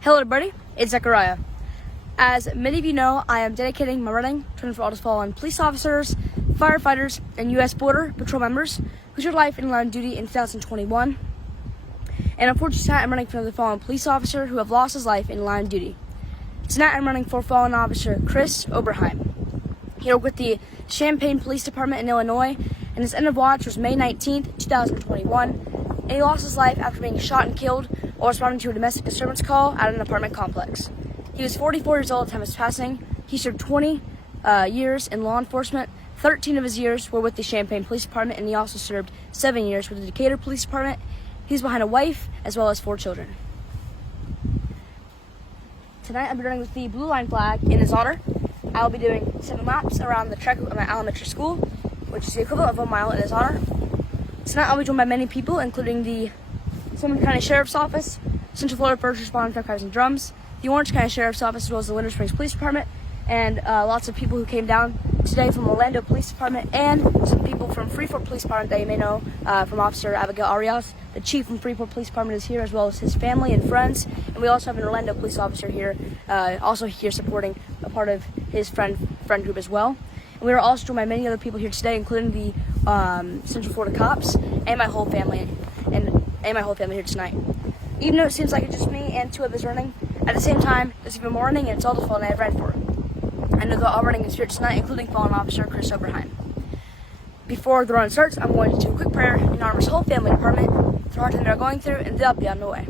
Hello everybody, it's Zechariah. As many of you know, I am dedicating my running to all the fallen police officers, firefighters, and U.S. Border Patrol members who took life in line of duty in 2021. And unfortunately tonight I'm running for the fallen police officer who have lost his life in line of duty. Tonight I'm running for fallen officer Chris Oberheim. He worked with the Champaign Police Department in Illinois, and his end of watch was May 19th, 2021, and he lost his life after being shot and killed while responding to a domestic disturbance call at an apartment complex. He was 44 years old at the time of his passing. He served 20 years in law enforcement. 13 of his years were with the Champaign Police Department, and he also served 7 years with the Decatur Police Department. He's behind a wife as well as 4 children. Tonight I'll be running with the blue line flag in his honor. I'll be doing 7 laps around the track of my elementary school, which is the equivalent of 1 mile in his honor. Tonight I'll be joined by many people, including the Summit County Sheriff's Office, Central Florida First Responders, Truck and Drums, the Orange County Sheriff's Office, as well as the Winter Springs Police Department, and lots of people who came down today from Orlando Police Department, and some people from Freeport Police Department that you may know from Officer Abigail Arias. The chief from Freeport Police Department is here, as well as his family and friends, and we also have an Orlando police officer here, also here supporting a part of his friend group as well. And we are also joined by many other people here today, including the Central Florida cops and my whole family, and my whole family here tonight. Even though it seems like it's just me and 2 others running, at the same time, there's even more running, and it's all the fallen I've ran for. I know that all running is here tonight, including fallen officer Chris Oberheim. Before the run starts, I'm going to do a quick prayer in honor of his whole family department, the hard time they're going through, and they'll be on the way.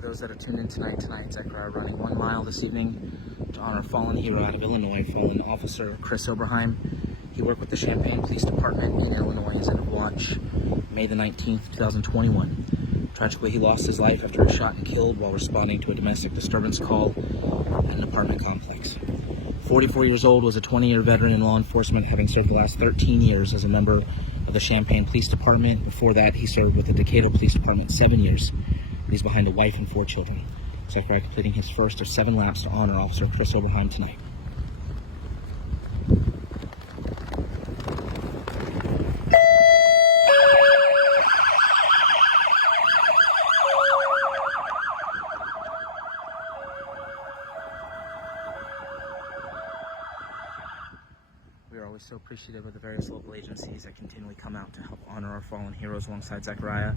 Those that are tuned in tonight, Zechariah running 1 mile this evening to honor a fallen hero out of Illinois, fallen officer Chris Oberheim. He worked with the Champaign Police Department in Illinois. His end of watch, May the 19th, 2021. Tragically, he lost his life after he was shot and killed while responding to a domestic disturbance call at an apartment complex. 44 years old, was a 20-year veteran in law enforcement, having served the last 13 years as a member of the Champaign Police Department. Before that, he served with the Decatur Police Department 7 years. He's behind a wife and 4 children. Zechariah completing his first of 7 laps to honor Officer Chris Oberheim tonight. We are always so appreciative of the various local agencies that continually come out to help honor our fallen heroes alongside Zechariah.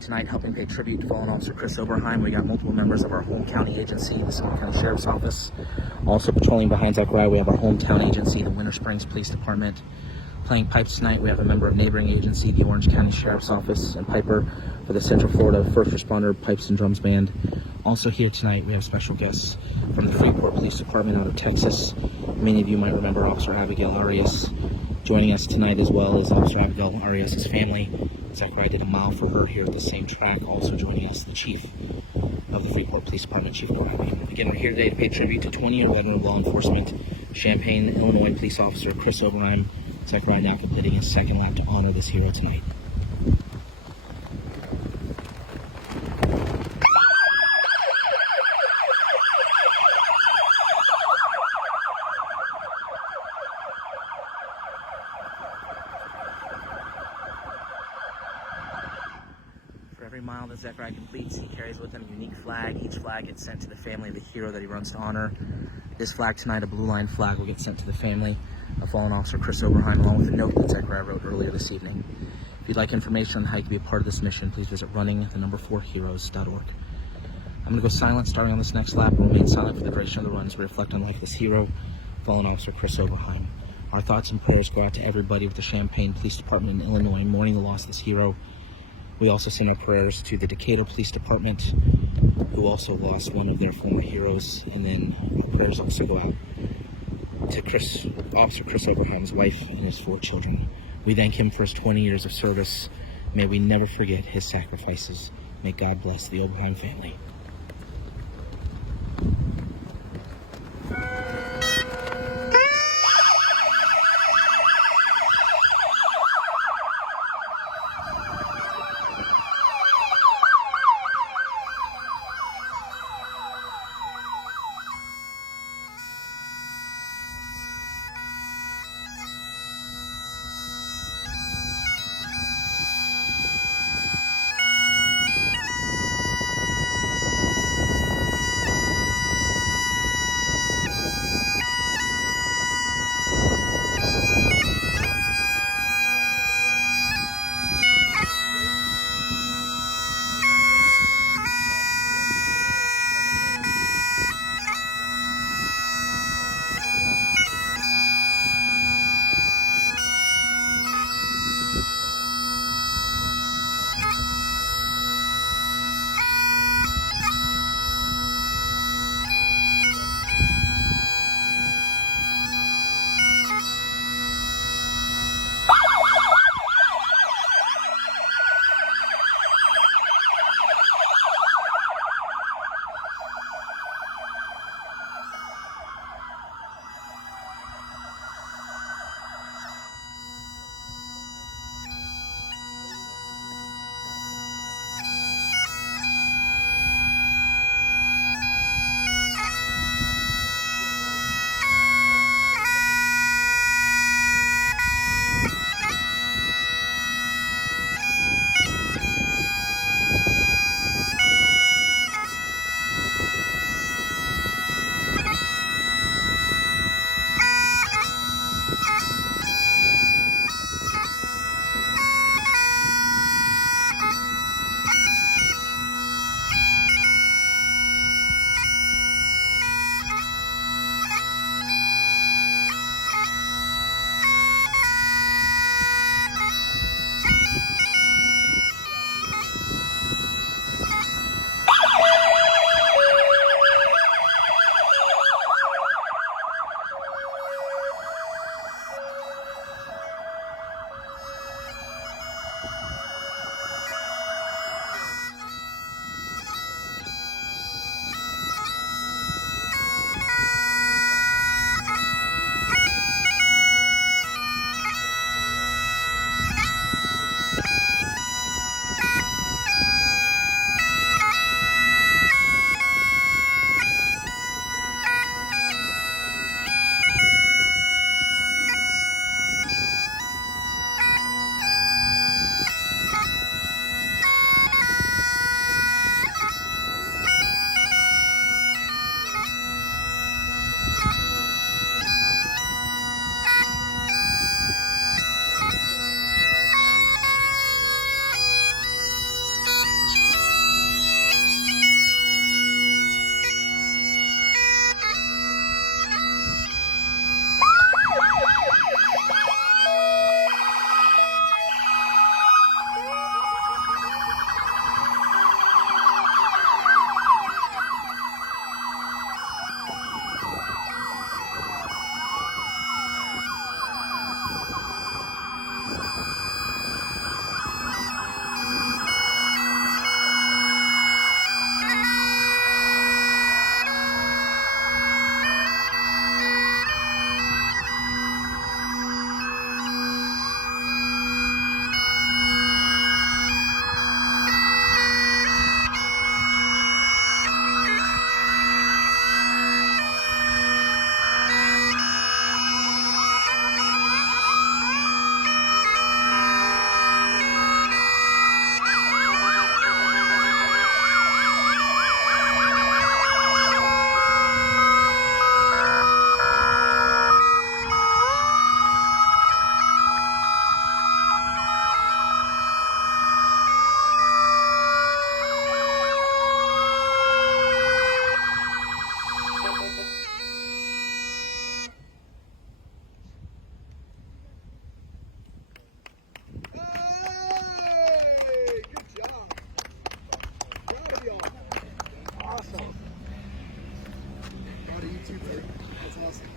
Tonight, helping pay tribute to fallen officer Chris Oberheim, we got multiple members of our home county agency, the Summit County Sheriff's Office. Also patrolling behind Zechariah, we have our hometown agency, the Winter Springs Police Department. Playing pipes tonight, we have a member of neighboring agency, the Orange County Sheriff's Office, and piper for the Central Florida First Responder Pipes and Drums Band. Also here tonight, we have special guests from the Freeport Police Department out of Texas. Many of you might remember Officer Abigail Arias. Joining us tonight as well is Officer Abigail Arias' family. Zechariah did a mile for her here at the same track. Also joining us, the Chief of the Freeport Police Department, Chief Oberheim. Again, we're here today to pay tribute to 20-year veteran of law enforcement, Champaign, Illinois police officer Chris Oberheim. Zechariah now completing his 2nd lap to honor this hero tonight. For every mile that Zechariah completes, he carries with him a unique flag. Each flag gets sent to the family of the hero that he runs to honor. This flag tonight, a blue line flag, will get sent to the family of fallen officer Chris Oberheim, along with a note that Zechariah wrote earlier this evening. If you'd like information on how you can be a part of this mission, please visit running4heroes.org. I'm going to go silent starting on this next lap and remain silent for the duration of the run as we reflect on life of this hero fallen officer Chris Oberheim. Our thoughts and prayers go out to everybody with the Champaign Police Department in Illinois mourning the loss of this hero. We also send our prayers to the Decatur Police Department, who also lost one of their former heroes. And then our prayers also go out to Officer Chris Oberheim's wife and his 4 children. We thank him for his 20 years of service. May we never forget his sacrifices. May God bless the Oberheim family.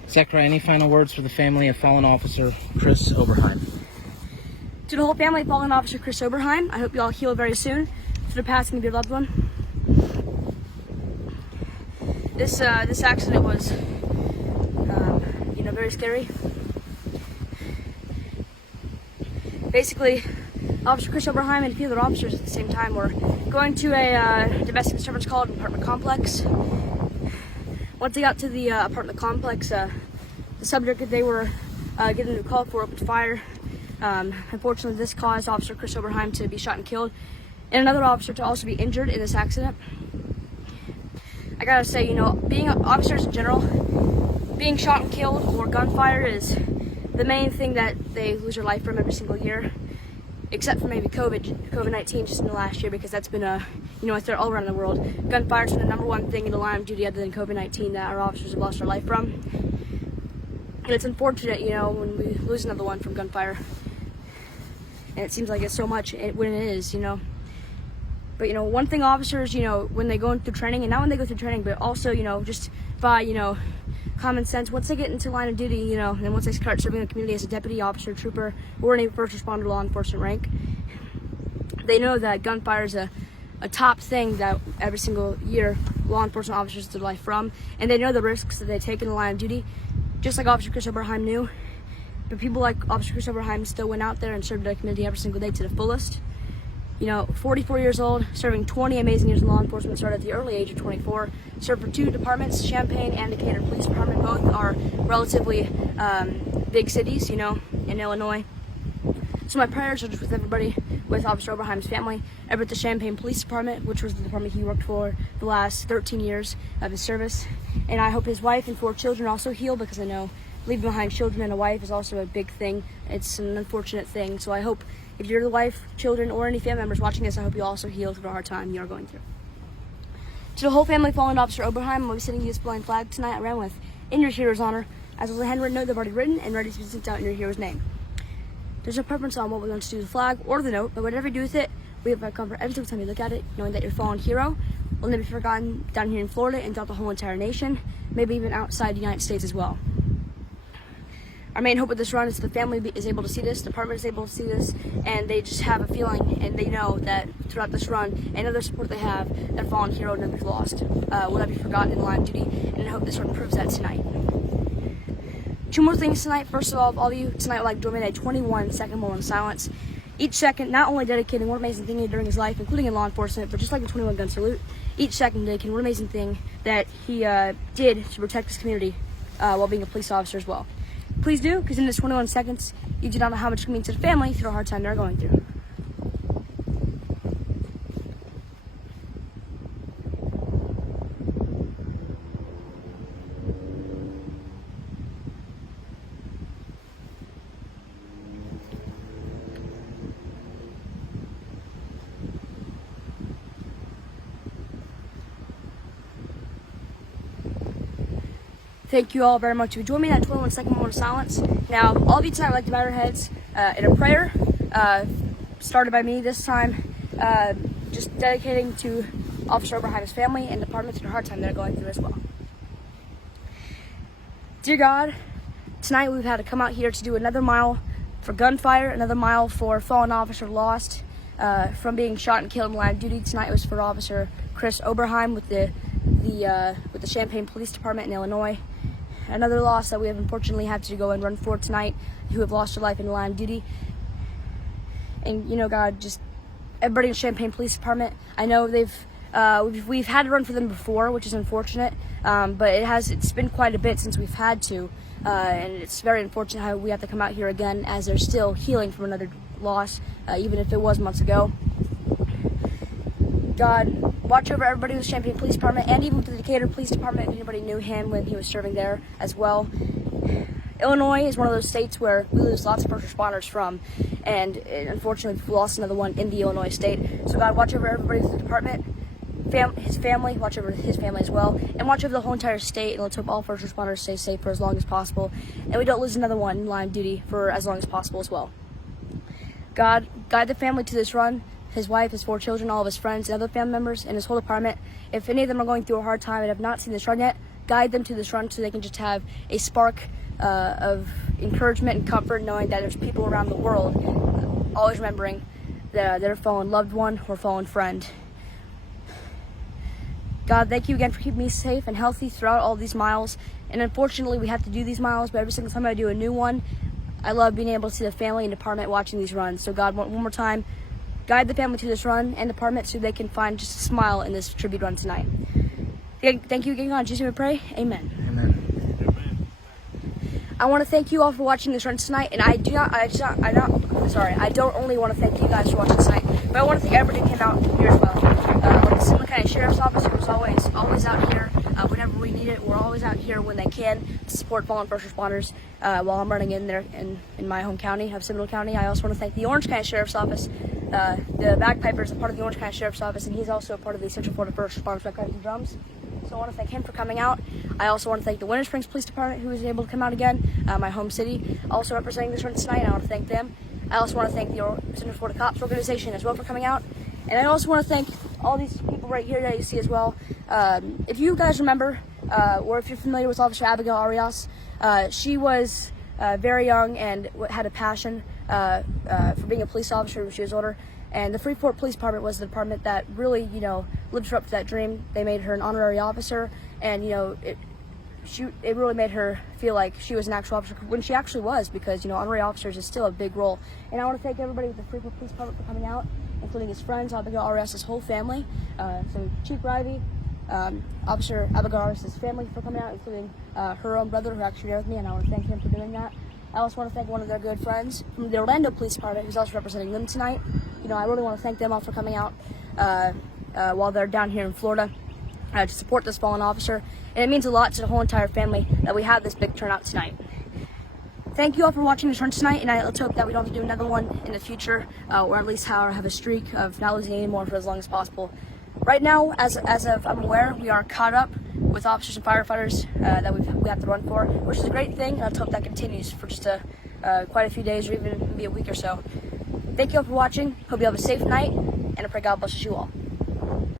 Zachariah, any final words for the family of fallen officer Chris Oberheim? To the whole family of fallen officer Chris Oberheim, I hope you all heal very soon. To the passing of your loved one. This accident was, very scary. Basically, Officer Chris Oberheim and a few other officers at the same time were going to a domestic disturbance call at an apartment complex. Once they got to the apartment complex, the subject that they were getting a call for opened fire. Unfortunately, this caused Officer Chris Oberheim to be shot and killed, and another officer to also be injured in this accident. I gotta say, being officers in general, being shot and killed or gunfire is the main thing that they lose their life from every single year, except for maybe COVID-19 just in the last year, because that's been it's there all around the world. Gunfire's been the number one thing in the line of duty other than COVID-19 that our officers have lost their life from. And it's unfortunate, when we lose another one from gunfire. And it seems like it's so much when it is, But, one thing officers, when they go through training, and not when they go through training, but also, just by, common sense, once they get into line of duty, and once they start serving the community as a deputy officer, trooper, or any first responder law enforcement rank, they know that gunfire is a top thing that every single year law enforcement officers lose their life from, and they know the risks that they take in the line of duty, just like Officer Chris Oberheim knew. But people like Officer Chris Oberheim still went out there and served their community every single day to the fullest. 44 years old, serving 20 amazing years in law enforcement, started at the early age of 24, served for 2 departments, Champaign and Decatur Police Department. Both are relatively big cities, in Illinois. So my prayers are just with everybody, with Officer Oberheim's family, ever at the Champaign Police Department, which was the department he worked for the last 13 years of his service. And I hope his wife and 4 children also heal, because I know leaving behind children and a wife is also a big thing. It's an unfortunate thing. So I hope if you're the wife, children, or any family members watching this, I hope you also heal through the hard time you're going through. To the whole family of fallen Officer Oberheim, I'll be sending you this blind flag tonight I ran with, in your hero's honor, as well as a handwritten note they've already written and ready to be sent out in your hero's name. There's no preference on what we want to do with the flag or the note, but whatever you do with it, we have comfort every single time you look at it, knowing that your fallen hero will never be forgotten down here in Florida and throughout the whole entire nation, maybe even outside the United States as well. Our main hope with this run is the family is able to see this, the department is able to see this, and they just have a feeling and they know that throughout this run and other support they have, their fallen hero will never be lost, will not be forgotten in the line of duty, and I hope this run proves that tonight. 2 more things tonight. First of all of you tonight would like to join me in a 21-second moment of silence. Each second not only dedicating one amazing thing he did during his life, including in law enforcement, but just like the 21-gun salute, each second dedicating one amazing thing that he did to protect his community while being a police officer as well. Please do, because in this 21 seconds, you do not know how much it means to the family through a hard time they're going through. Thank you all very much for joining me in that 21-second moment of silence. Now, all of you tonight would like to bow your heads in a prayer, started by me this time, just dedicating to Officer Oberheim's family and department through the hard time they're going through as well. Dear God, tonight we've had to come out here to do another mile for gunfire, another mile for fallen officer lost from being shot and killed in the line of duty. Tonight was for Officer Chris Oberheim with the Champaign Police Department in Illinois. Another loss that we have unfortunately had to go and run for tonight, who have lost their life in the line of duty. And God, just everybody in Champaign Police Department, I know we've had to run for them before, which is unfortunate, but it's been quite a bit since we've had to, and it's very unfortunate how we have to come out here again as they're still healing from another loss, even if it was months ago. God, watch over everybody with the Champaign Police Department and even with the Decatur Police Department if anybody knew him when he was serving there as well. Illinois is one of those states where we lose lots of first responders from, and unfortunately we've lost another one in the Illinois state. So God, watch over everybody with the department, his family, watch over his family as well, and watch over the whole entire state, and let's hope all first responders stay safe for as long as possible, and we don't lose another one in line of duty for as long as possible as well. God, guide the family to this run, his wife, his 4 children, all of his friends, and other family members, and his whole department. If any of them are going through a hard time and have not seen this run yet, guide them to this run so they can just have a spark of encouragement and comfort, knowing that there's people around the world always remembering their fallen loved one or fallen friend. God, thank you again for keeping me safe and healthy throughout all these miles. And unfortunately, we have to do these miles, but every single time I do a new one, I love being able to see the family and department watching these runs. So God, one more time, guide the family to this run and department so they can find just a smile in this tribute run tonight. Thank you again, God. In Jesus' name we pray. Amen. Amen. I want to thank you all for watching this run tonight, and I don't only want to thank you guys for watching tonight, but I want to thank everybody who came out here as well. Like the Seminole County Sheriff's Office, who's always out here whenever we need it. We're always out here when they can to support fallen first responders while I'm running in there in my home county of Seminole County. I also want to thank the Orange County Sheriff's Office. The bagpiper is a part of the Orange County Sheriff's Office, and he's also a part of the Central Florida First Responders Bagpipers and Drums. So I want to thank him for coming out. I also want to thank the Winter Springs Police Department, who was able to come out again, my home city, also representing this run tonight. I want to thank them. I also want to thank the Central Florida Cops Organization as well for coming out. And I also want to thank all these people right here that you see as well. If you guys remember, or if you're familiar with Officer Abigail Arias, she was very young and had a passion for being a police officer when she was older. And the Freeport Police Department was the department that really, lived her up to that dream. They made her an honorary officer, and it really made her feel like she was an actual officer when she actually was, because honorary officers is still a big role. And I want to thank everybody with the Freeport Police Department for coming out, including his friends, Abigail Arias' whole family. So Chief Rivey, Officer Abigail Arias' family for coming out, including her own brother who actually there with me, and I want to thank him for doing that. I also want to thank one of their good friends from the Orlando Police Department who's also representing them tonight. I really want to thank them all for coming out while they're down here in Florida to support this fallen officer. And it means a lot to the whole entire family that we have this big turnout tonight. Thank you all for watching this run tonight, and let's hope that we don't have to do another one in the future, or at least have a streak of not losing any more for as long as possible. Right now, as of I'm aware, we are caught up with officers and firefighters that we have to run for, which is a great thing. Let's hope that continues for just quite a few days, or even maybe a week or so. Thank you all for watching. Hope you have a safe night, and I pray God blesses you all.